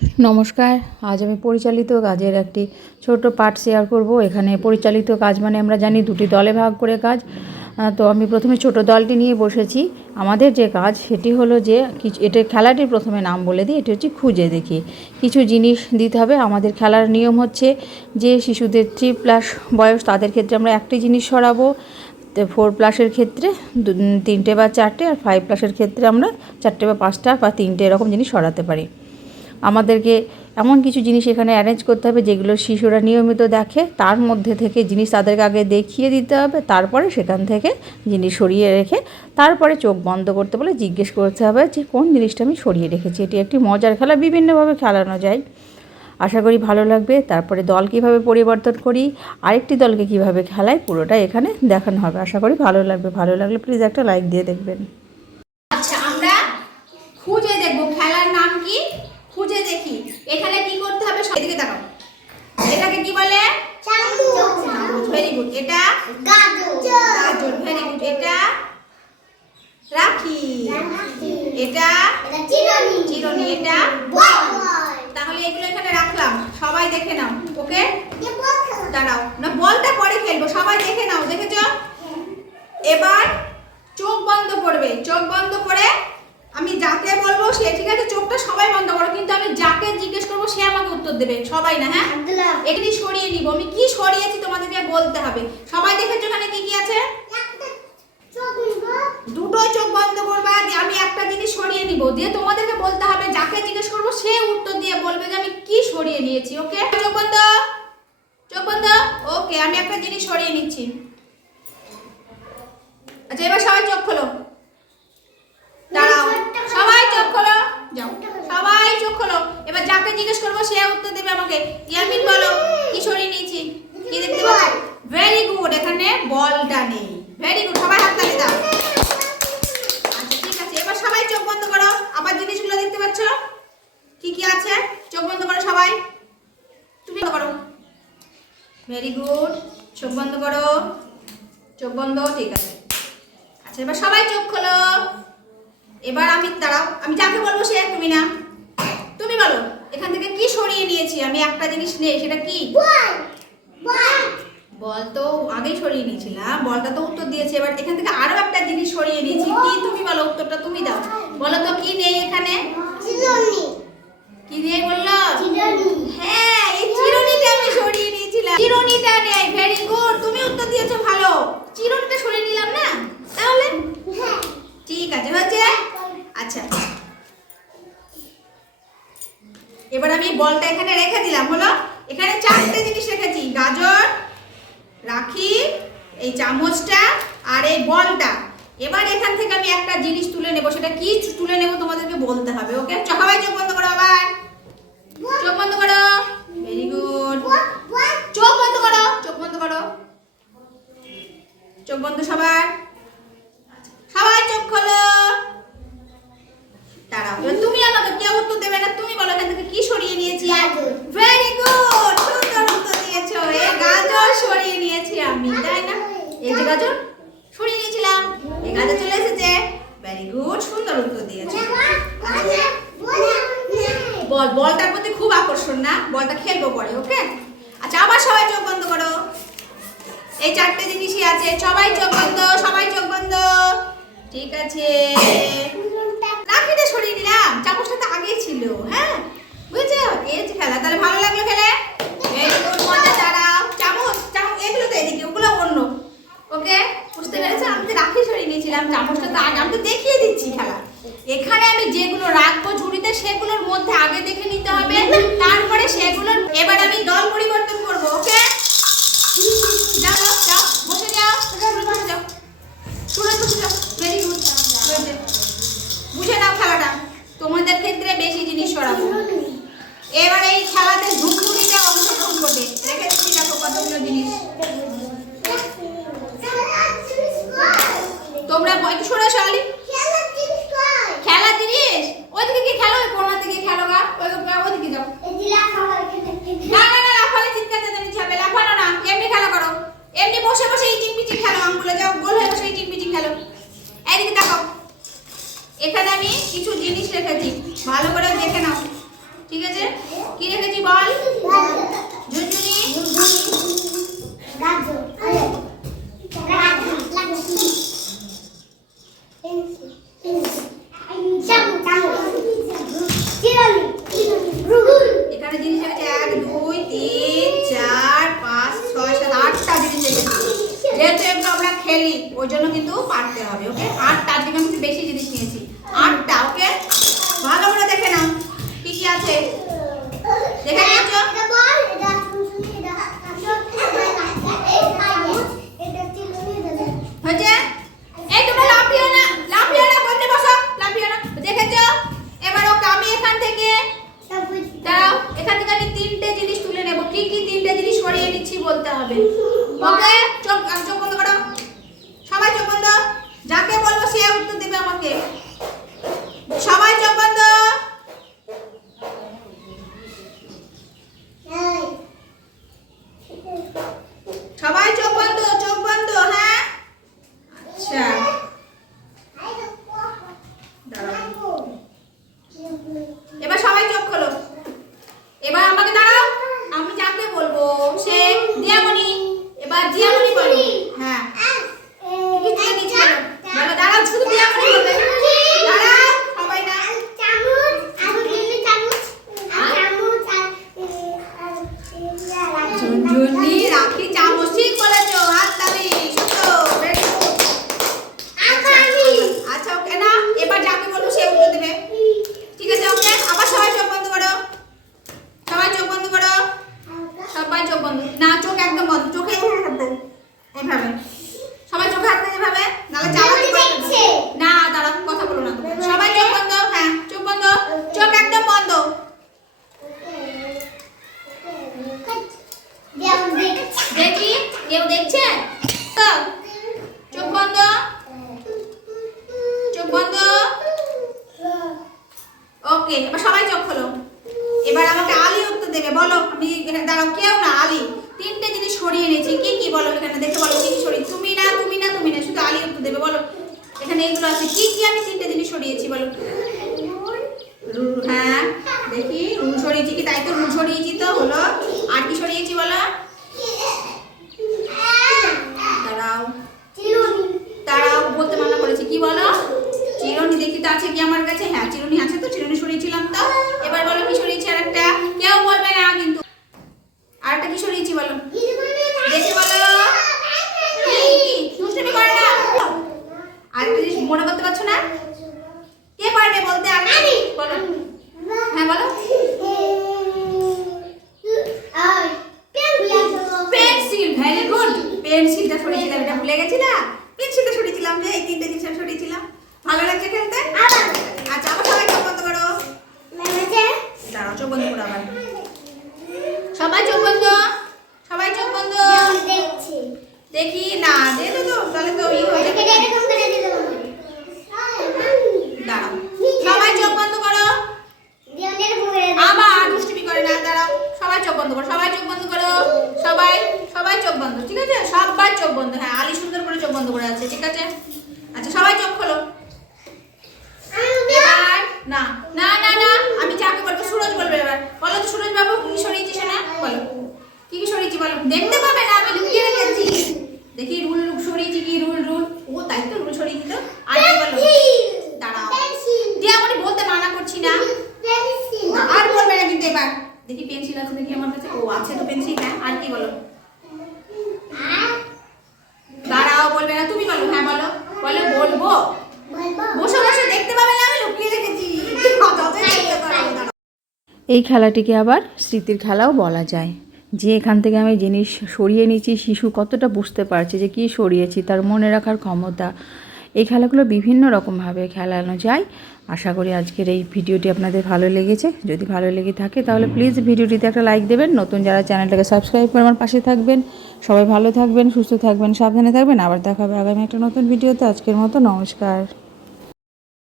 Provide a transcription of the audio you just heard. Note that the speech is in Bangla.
নমস্কার, আজ আমি পরিচালিত কাজের একটি ছোট পার্ট শেয়ার করব। এখানে পরিচালিত কাজ মানে আমরা জানি দুটি দলে ভাগ করে কাজ। তো আমি প্রথমে ছোট দলটি নিয়ে বসেছি। আমাদের যে কাজ, সেটি হলো যে কিছু এটা খেলাটির প্রথমে নাম বলে দিই, এটি হচ্ছে খুঁজে দেখি। কিছু জিনিস দিতে হবে। আমাদের খেলার নিয়ম হচ্ছে যে শিশুদের থ্রি প্লাস বয়স, তাদের ক্ষেত্রে আমরা একটি জিনিস সরাবো। ফোর প্লাসের ক্ষেত্রে তিনটে বা চারটে, আর ফাইভ প্লাসের ক্ষেত্রে আমরা চারটে বা পাঁচটা বা তিনটে এরকম জিনিস সরাতে পারি। আমাদেরকে এমন কিছু জিনিস এখানে অ্যারেঞ্জ করতে হবে যেগুলো শিশুরা নিয়মিত দেখে, তার মধ্যে থেকে জিনিস তাদেরকে আগে দেখিয়ে দিতে হবে, তারপরে সেখান থেকে জিনিস সরিয়ে রেখে তারপরে চোখ বন্ধ করতে বলে জিজ্ঞেস করতে হবে যে কোন জিনিসটা আমি সরিয়ে রেখেছি। এটি একটি মজার খেলা, বিভিন্নভাবে খেলানো যায়। আশা করি ভালো লাগবে। তারপরে দল কীভাবে পরিবর্তন করি, আরেকটি দলকে কীভাবে খেলায় পুরোটা এখানে দেখানো হবে। আশা করি ভালো লাগবে। ভালো লাগলে প্লিজ একটা লাইক দিয়ে দেখবেন আচ্ছা আমরা খুঁজে দেখব খেলার নাম কি খুঁজে দেখি এখানে কি করতে হবে সব- এদিকে তাকাও এটাকে কি বলে ভেরি গুড এটা গাজর। ভেরি গুড এটা রাখি। এটা চিরনি। এটা তাহলে এগুলো এখানে রাখলাম। সবাই দেখে নাও ওকে? দাঁড়াও। না বলটা পরে খেলব। সবাই দেখে নাও দেখেছ? এবার চোখ বন্ধ করবে। চোখ বন্ধ করে আমি যাকে বলব সে ঠিক আছে? চোখটা সবাই বন্ধ করো কিন্তু আমি যাকে জিজ্ঞেস করব সে আমাকে উত্তর দেবে। সবাই না হ্যাঁ? এগুলি সরিয়ে নিব। আমি কি সরিয়েছি তোমাদেরকে বলতে হবে। সবাই দেখেছ এখানে কি কি আছে? দুটো চোখ বন্ধ করবা দিয়ে আমি একটা জিনিস সরিয়ে নিব। দিয়ে তোমাদেরকে বলতে হবে যাকে জিজ্ঞেস করব সে উত্তর দিয়ে বলবে যে আমি কি সরিয়ে নিয়েছি ওকে? চোখ বন্ধ। চোখ বন্ধ। ওকে আমি একটা জিনিস সরিয়ে নিচ্ছি। আচ্ছা এবার সবাই চোখ খোলো। দাঁড়াও। সবাই চোখ খোলো। যাও। চোখ খোলো। এবার যাকে জিজ্ঞেস করব, সে উত্তর দেবে আমাকে। ইয়ামিন, বলো, কি সরিয়ে নিয়েছি? কি দেখতে পাচ্ছ? ভেরি গুড এখানে বলটা নেই। ভেরি গুড সবাই হাত তালি দাও। আচ্ছা ঠিক আছে, এবার সবাই চোখ বন্ধ করো। আবার জিনিসগুলো দেখতে পাচ্ছ? কি কি আছে? চোখ বন্ধ করো সবাই। তুমি করো। ভেরি গুড চোখ বন্ধ করো। চোখ বন্ধ, ঠিক আছে। আচ্ছা এবার সবাই চোখ খোলো। এবার আমি, দাঁড়াও, আমি যাকে বলব সে তুমি না। তুমি বলো এখান থেকে কি সরিয়ে নিয়েছি? আমি একটা জিনিস নেই সেটা কি? বল তো আগেই সরিয়ে নিয়েছিলাম বলটা তো উত্তর দিয়েছে এবার এখান থেকে আরও একটা জিনিস সরিয়ে নিয়েছি। কি তুমি বলো উত্তরটা তুমি দাও। বলো তো কি নেই এখানে কি নেই বলল হ্যাঁ এই চিরুনিটা আমি সরিয়ে নিয়েছিলাম চিরুনিটা নেই ভেরি গুড তুমি উত্তর দিয়েছ ভালো চিরুনিটা সরিয়ে নিলাম না তাহলে ঠিক আছে হয়েছে আচ্ছা এবার আমি বলটা এখানে রেখে দিলাম, হলো? এখানে চারটে জিনিস রেখেছি, গাজর, রাখি, এই চামচটা আর এই বলটা। এবার এখান থেকে আমি একটা জিনিস তুলে নেব, সেটা কি তুলে নেব তোমাদেরকে বলতে হবে, ওকে? সবাই চোখ বন্ধ করো আবার। চোখ বন্ধ করো। ভেরি গুড চোখ বন্ধ করো, চোখ বন্ধ করো। চোখ বন্ধ সবার সবাই চোখ খোলো দাঁড়াও এবার তুমি আমাকে কেউ উত্তর দেবে না তুমি বলো এখান থেকে কি সরিয়ে নিয়েছি গাজর। ভেরি গুড সুন্দর উত্তর দিয়েছ এই গাজর সরিয়ে নিয়েছি আমি তাই না এই যে গাজর সরিয়ে গাজর চলে এসেছে। ভেরি গুড সুন্দর উত্তর দিয়েছে। বল, বলটার প্রতি খুব আকর্ষণ না? বলটা খেলব পরে, ওকে? আচ্ছা আবার সবাই চোখ বন্ধ করো। এই চারটে জিনিসই আছে। সবাই চোখ বন্ধ, সবাই চোখ বন্ধ। ঠিক আছে রাখিটা সরিয়ে নিলাম চামচটা তো আগেই ছিল হ্যাঁ বুঝছ এই হচ্ছে খেলা তাহলে ভালো লাগল খেলে ভেরি গুড মজা দাঁড়াও চামচ চামচ এগুলো তো এদিকে ওগুলো অন্য ওকে বুঝতে পেরেছ আমি তো রাখি সরিয়ে নিয়েছিলাম চামচটা তো আগে আমি তো দেখিয়ে দিচ্ছি খেলা এখানে আমি যেগুলো রাখব ঝুড়িতে সেগুলোর মধ্যে আগে দেখে নিতে হবে। তারপরে সেগুলোর এবার আমি দল পরিবর্তন করব ওকে যাও যাও, যাও বসে যাও শুরু বসে যাও শুরু বসে যাও ভেরি গুড বুঝে নাও খেলাটা তোমাদের ক্ষেত্রে বেশি জিনিস সরাবো এবার এই খেলাতে ঝুঁকঝুঁকিটা অংশগ্রহণ করবে রেখে দিচ্ছি দেখো কতগুলো জিনিস তোমরা একটু সরে আসো আলি খেলার জিনিস ওইদিকে কি খেলো ওই কোনার দিকে খেলো গা ওই ওইদিকে যাও না না না লাফালে চিৎকার চেঁচামেচি হবে আছে কি রেখেছি বল ঝুনঝুনি এখানে জিনিস রেখেছে এক দুই তিন চার পাঁচ ছয় সাত আটটা জিনিস রেখেছি যেহেতু এগুলো আমরা খেলি ওই জন্য কিন্তু পারতে হবে ওকে আটটা আজকে আমি একটু বেশি জিনিস নিয়েছি আটটা ওকে ভালো করে দেখে নাও কি কি আছে দেখে নিয়েছো হয়েছে? এই তোমরা লাফিও না লাফিও না বলতে বসো লাফিও না। দেখেছ? এবার ওকে আমি এখান থেকে দাঁড়াও এখান থেকে আমি তিনটে জিনিস তুলে নেব। কি কি তিনটে জিনিস সরিয়ে নিচ্ছি বলতে হবে। ওকে চোখ আহ, চোখ বন্ধ করো সবাই চোখ বন্ধ যাকে বলব সে উত্তর দেবে আমাকে সবাই চোখ বন্ধ সবাই চোখ বন্ধ চোখ বন্ধ হ্যাঁ আচ্ছা দাঁড়াও এবার সবাই চোখ খোলো এবার আমাকে দাঁড়াও আমি যাকে বলব সে দিয়ামণি এবার দিয়ামণি বলো হ্যাঁ কি তুলে নিচ্ছি বলো বলো দাঁড়াও শুধু দিয়ামণি বলবে দাঁড়াও সবাই না ঝুনঝুনি রাখি চামচ ঠিক বলেছ হাত তালি সুন্দর very good। আচ্ছা ওকে না এবার যাকে বলব সে উত্তর দেবে ঠিক আছে ওকে আবার সবাই চোখ বন্ধ করো সবাই চোখ বন্ধ করো সবাই চোখ বন্ধ না চোখ একদম বন্ধ চোখে এভাবে হাত দাও। এভাবে সবাই চোখে হাত দাও এভাবে নাহলে চালাকি করবে না দাঁড়া কথা বলো না তুমি। সবাই চোখ বন্ধ হ্যাঁ চোখ বন্ধ চোখ একদম বন্ধ দেখি কেউ দেখছে তো চোখ বন্ধ চোখ বন্ধ ওকে এবার সবাই চোখ খোলো এবার আমাকে দেবে বলো, আমি এখানে দাঁড়াও, কেউ না, আলী। তিনটে জিনিস সরিয়ে নিয়েছি কি কি বলো এখানে? দেখে বলো, কি সরি তুমি না তুমি না তুমি না, শুধু আলী উত্তর দেবে, বলো। এখানে এইগুলো আছে। কি কি আমি তিনটে জিনিস সরিয়েছি, বলো। হ্যাঁ দেখি, রুল সরিয়েছি কি? তাই তো রুল সরিয়েছি তো, হলো। আর কি সরিয়েছি, বলো দাঁড়াও তারাও বলতে মানা করেছে কি বলো চিরুনি দেখি তো আছে কি আমার কাছে হ্যাঁ চিরুনি আছে তো চিরুনি সরিয়েছিলাম তো এবার বলো কি সরিয়েছি আর একটা কেউ বলবে না কিন্তু আরেকটা কি সরিয়েছি বলো দেখি বলো কি কি দুষ্টুমি করে না আরেকটা জিনিস মনে করতে পারছ না কে পারবে বলতে আর বলো হ্যাঁ বলো পেন্সিল ভেরি গুড পেন্সিলটা সরিয়েছিলাম এটা ভুলে গেছি না পেন্সিলটা সরিয়েছিলাম যে এই তিনটে জিনিস আমি সরিয়েছিলাম ভালো লাগছে খেলতে আচ্ছা আবার সবাই চোখ বন্ধ করো। দাঁড়াও, চোখ বন্ধ করো আবার। সবাই চোখ বন্ধ? সবাই চোখ বন্ধ? দেখি, না, দে তো তাহলে তো ই হয়ে যাবে। দাঁড়াও। সবাই চোখ বন্ধ করো। আবার দুষ্টুমি করে না, দাঁড়াও। সবাই চোখ বন্ধ করো, সবাই চোখ বন্ধ করো। সবাই সবাই চোখ বন্ধ, ঠিক আছে? সবাই চোখ বন্ধ হ্যাঁ আলি সুন্দর করে চোখ বন্ধ করে আছে, ঠিক আছে? আচ্ছা সবাই চোখ খোলো। না না না না আমি যাকে বলব? সুরজ বলবে এবার। বলো তো সুরজ বাবু কি সরিয়েছিস না বলো। কি কি সরিয়েছি বলো? দেখতে পাবে না আমি লুকিয়ে রেখেছি। দেখি রুল সরিয়েছি কি রুল রুল? ও তাই তো রুল সরিয়েছি তো আর বলো? দাঁড়াও। দিয়ে আমি বলতে মানা করছি না। আর বলবে না কিন্তু এবার। দেখি পেন্সিল আছে দেখি আমার কাছে? ও আছে তো পেন্সিল হ্যাঁ। আর কি বলো দাঁড়াও বলবে না তুমি বলো হ্যাঁ বলো বলে বলব বসে বসে দেখতে পাবে না আমি লুকিয়ে রেখেছি যতই দেখতে পারো, দাঁড়াও। এই খেলাটিকে আবার স্মৃতির খেলাও বলা যায়। যে এখান থেকে আমি জিনিস সরিয়ে নিয়েছি, শিশু কতটা বুঝতে পারছে যে কী সরিয়েছি, তার মনে রাখার ক্ষমতা। এই খেলাগুলো বিভিন্ন রকমভাবে খেলানো যায়। আশা করি আজকের এই ভিডিওটি আপনাদের ভালো লেগেছে। যদি ভালো লেগে থাকে তাহলে প্লিজ ভিডিওটিতে একটা লাইক দেবেন। নতুন যারা চ্যানেলটাকে সাবস্ক্রাইব করে আমার পাশে থাকবেন। সবাই ভালো থাকবেন, সুস্থ থাকবেন, সাবধানে থাকবেন। আবার দেখা হবে আগামী একটা নতুন ভিডিওতে। আজকের মতো নমস্কার।